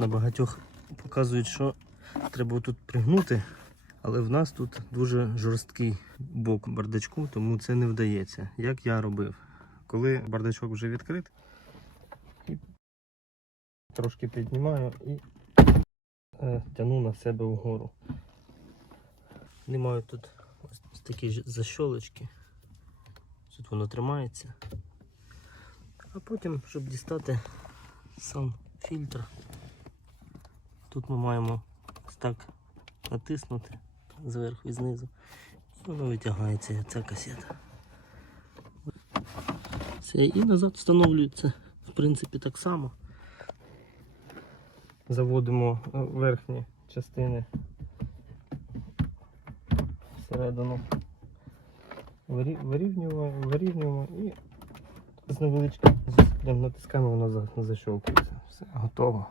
На багатьох показують, що треба тут пригнути, але в нас тут дуже жорсткий бок бардачку, тому це не вдається. Як я робив. Коли бардачок вже відкрит, трошки піднімаю і е, тяну на себе вгору. Не маю тут ось такі защолочки. Тут воно тримається. А потім, щоб дістати сам фільтр, тут ми маємо так натиснути зверху і знизу. І воно витягається ця касета. Все, і назад встановлюється, в принципі, так само. Заводимо е, верхні частини всередину. Вирівнюємо, вирівнюємо і з невеличким натискаємо, воно за- защовкується. Все, готово.